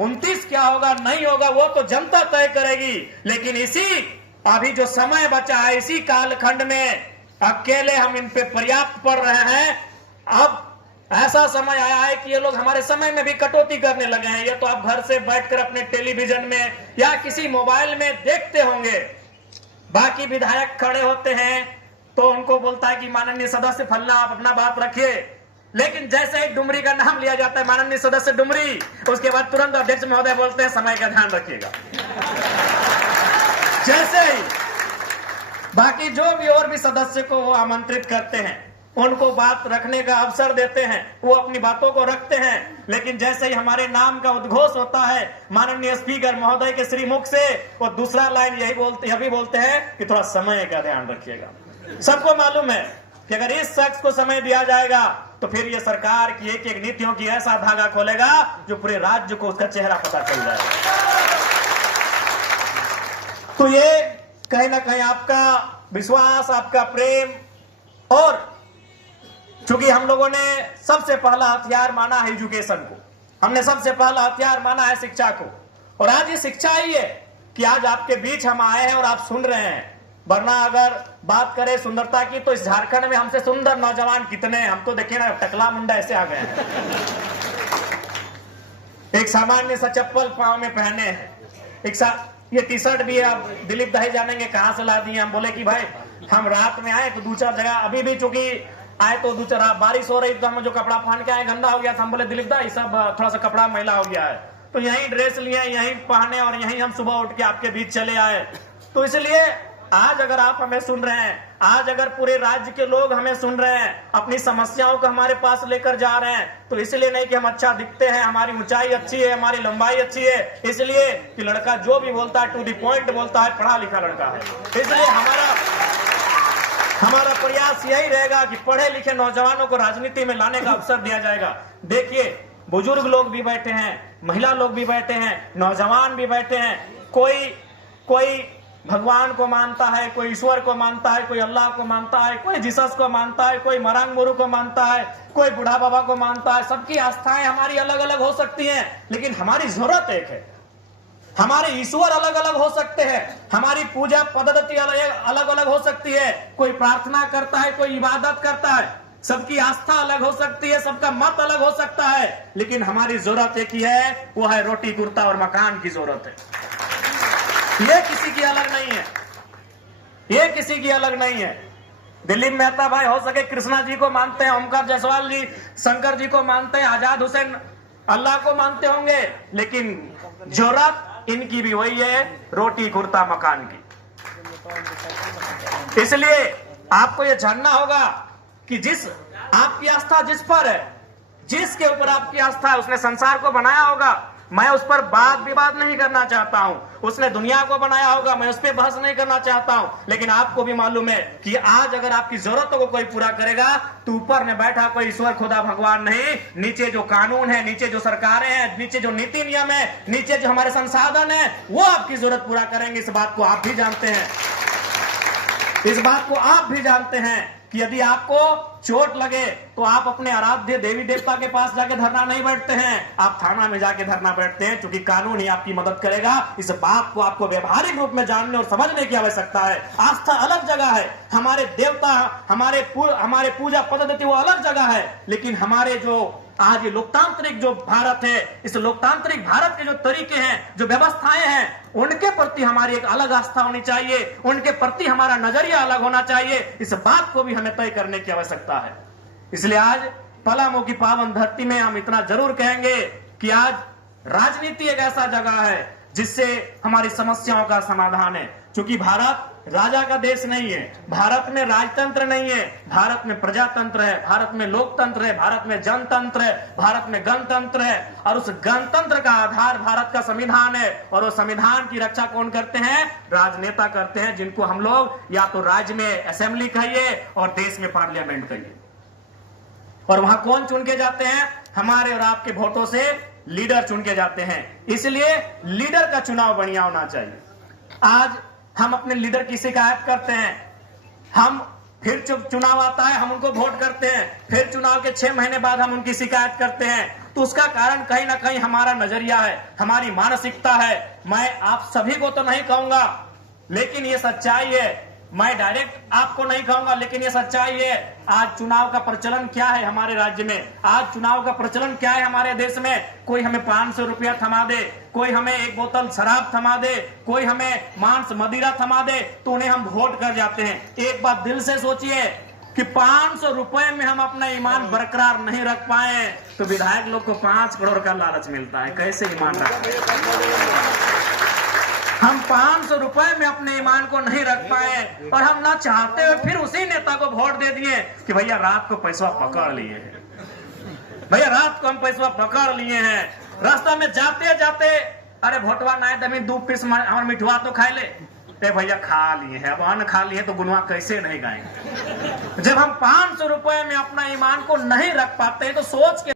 29 क्या होगा नहीं होगा वो तो जनता तय करेगी। लेकिन इसी अभी जो समय बचा है, इसी कालखंड में अकेले हम इन पे पर्याप्त पड़ रहे हैं। अब ऐसा समय आया है कि ये लोग हमारे समय में भी कटौती करने लगे हैं। ये तो आप घर से बैठकर अपने टेलीविजन में या किसी मोबाइल में देखते होंगे। बाकी विधायक खड़े होते हैं तो उनको बोलता है कि माननीय सदस्य फलना आप अपना बात रखिए, लेकिन जैसे ही डुमरी का नाम लिया जाता है, माननीय सदस्य डुमरी, उसके बाद तुरंत अध्यक्ष महोदय बोलते हैं समय का ध्यान रखिएगा। जैसे ही बाकी जो भी और भी सदस्य को वो आमंत्रित करते हैं, उनको बात रखने का अवसर देते हैं, वो अपनी बातों को रखते हैं, लेकिन जैसे ही हमारे नाम का उद्घोष होता है माननीय स्पीकर महोदय के श्रीमुख से, वो दूसरा लाइन यही भी बोलते हैं कि थोड़ा समय का ध्यान रखिएगा। सबको मालूम है कि अगर इस शख्स को समय दिया जाएगा तो फिर ये सरकार की एक एक नीतियों की ऐसा धागा खोलेगा जो पूरे राज्य को उसका चेहरा पता चल जाएगा। तो ये कहीं ना कहीं आपका विश्वास, आपका प्रेम, और चूंकि हम लोगों ने सबसे पहला हथियार माना है एजुकेशन को, हमने सबसे पहला हथियार माना है शिक्षा को, और आज ये शिक्षा ही है कि आज आपके बीच हम आए हैं और आप सुन रहे हैं। वरना अगर बात करें सुंदरता की तो इस झारखंड में हमसे सुंदर नौजवान कितने हैं। हम तो देखिए ना, टकला मुंडा ऐसे आ गए हैं, एक सामान्य सा चप्पल पांव में पहने हैं, ये टी शर्ट भी है। अब दिलीप दाई जानेंगे कहां से ला दिए। हम बोले कि भाई हम रात में आए तो 2-4 जगह, अभी भी चूंकि आए तो 2-4 बारिश हो रही तो हम जो कपड़ा पहन के आए गंदा हो गया था। हम बोले दिलीप दाई सब थोड़ा सा कपड़ा मैला हो गया है, तो यही ड्रेस लिए, यही पहने और यही हम सुबह उठ के आपके बीच चले आए। तो इसलिए आज अगर आप हमें सुन रहे हैं, आज अगर पूरे राज्य के लोग हमें सुन रहे हैं, अपनी समस्याओं को हमारे पास लेकर जा रहे हैं, तो इसलिए नहीं कि हम अच्छा दिखते हैं, हमारी ऊंचाई अच्छी है, हमारी लंबाई अच्छी है, इसलिए कि लड़का जो भी बोलता है टू द पॉइंट बोलता है, पढ़ा लिखा लड़का है। इसलिए हमारा प्रयास यही रहेगा कि पढ़े लिखे नौजवानों को राजनीति में लाने का अवसर दिया जाएगा। देखिए, बुजुर्ग लोग भी बैठे हैं, महिला लोग भी बैठे हैं, नौजवान भी बैठे हैं। कोई भगवान को मानता है, कोई ईश्वर को मानता है, कोई अल्लाह को मानता है, कोई जीसस को मानता है, कोई मरांग मोरू को मानता है, कोई बूढ़ा बाबा को मानता है। सबकी आस्थाएं हमारी अलग अलग हो सकती हैं, लेकिन हमारी जरूरत एक है। हमारे ईश्वर अलग अलग हो सकते हैं, हमारी पूजा पद्धति अलग अलग हो सकती है। कोई प्रार्थना करता है, कोई इबादत करता है, सबकी आस्था अलग हो सकती है, सबका मत अलग हो सकता है, लेकिन हमारी जरूरत एक ही है, वो है रोटी कुर्ता और मकान की जरूरत है। ये किसी की अलग नहीं है, ये किसी की अलग नहीं है। दिलीप मेहता भाई हो सके कृष्णा जी को मानते हैं, ओमकार जायसवाल जी शंकर जी को मानते हैं, आजाद हुसैन अल्लाह को मानते होंगे, लेकिन जरूरत इनकी भी वही है, रोटी कुर्ता मकान की। इसलिए आपको यह जानना होगा कि जिस आपकी आस्था जिस पर है, जिसके ऊपर आपकी आस्था है, उसने संसार को बनाया होगा। मैं उस पर बात विवाद नहीं करना चाहता हूं। उसने दुनिया को बनाया होगा, मैं उस पर बहस नहीं करना चाहता हूं। लेकिन आपको भी मालूम है कि आज अगर आपकी जरूरतों को कोई पूरा करेगा तो ऊपर में बैठा कोई ईश्वर खुदा भगवान नहीं, नीचे जो कानून है, नीचे जो सरकारें हैं, नीचे जो नीति नियम है, नीचे जो हमारे संसाधन है, वो आपकी जरूरत पूरा करेंगे। इस बात को आप भी जानते हैं, इस बात को आप भी जानते हैं कि यदि आपको चोट लगे तो आप अपने आराध्य देवी देवता के पास जाके धरना नहीं बैठते हैं, आप थाना में जाके धरना बैठते हैं, क्योंकि कानून ही आपकी मदद करेगा। इस बात को आपको व्यवहारिक रूप में जानने और समझने की आवश्यकता है। आस्था अलग जगह है, हमारे देवता, हमारे पूजा पद्धति वो अलग जगह है, लेकिन हमारे जो आज ये लोकतांत्रिक जो भारत है, इस लोकतांत्रिक भारत के जो तरीके हैं, जो व्यवस्थाएं हैं, उनके प्रति हमारी एक अलग आस्था होनी चाहिए, उनके प्रति हमारा नजरिया अलग होना चाहिए। इस बात को भी हमें तय करने की आवश्यकता है। इसलिए आज पलामू की पावन धरती में हम इतना जरूर कहेंगे कि आज राजनीति एक ऐसा जगह है जिससे हमारी समस्याओं का समाधान है। क्योंकि भारत राजा का देश नहीं है, भारत में राजतंत्र नहीं है, भारत में प्रजातंत्र है, भारत में लोकतंत्र है, भारत में जनतंत्र है, भारत में गणतंत्र है, और उस गणतंत्र का आधार भारत का संविधान है। और वो संविधान की रक्षा कौन करते हैं? राजनेता करते हैं, जिनको हम लोग या तो राज्य में असेंबली कहिए और देश में पार्लियामेंट कहिए। और वहां कौन चुन के जाते हैं? हमारे और आपके वोटों से लीडर चुन के जाते हैं। इसलिए लीडर का चुनाव बढ़िया होना चाहिए। आज हम अपने लीडर की शिकायत करते हैं, हम फिर चुनाव आता है, हम उनको वोट करते हैं, फिर चुनाव के 6 महीने बाद हम उनकी शिकायत करते हैं। तो उसका कारण कहीं ना कहीं हमारा नजरिया है, हमारी मानसिकता है। मैं आप सभी को तो नहीं कहूंगा, लेकिन ये सच्चाई है। मैं डायरेक्ट आपको नहीं कहूंगा, लेकिन ये सच्चाई है। आज चुनाव का प्रचलन क्या है हमारे राज्य में, आज चुनाव का प्रचलन क्या है हमारे देश में। कोई हमें 500 रुपया थमा दे, कोई हमें एक बोतल शराब थमा दे, कोई हमें मांस मदिरा थमा दे, तो उन्हें हम वोट कर जाते हैं। एक बात दिल से सोचिए कि 500 रुपए में हम अपना ईमान बरकरार नहीं रख पाए तो विधायक लोग को 5 करोड़ का लालच मिलता है। कैसे ईमान रखें? हम 500 रुपए में अपने ईमान को नहीं रख पाए और हम ना चाहते हुए फिर उसी नेता को वोट दे दिए कि भैया रात को पैसा पकड़ लिए हैं, भैया रात को हम पैसा पकड़ लिए हैं। रास्ता में जाते जाते अरे भोटवा ना दमी 2 पीस हमारे मिठुआ तो खाए ले, भैया खा लिए हैं, अब अन्न खा लिए तो गुनवा कैसे नहीं गाएंगे। जब हम 500 रुपए में अपना ईमान को नहीं रख पाते हैं तो सोच के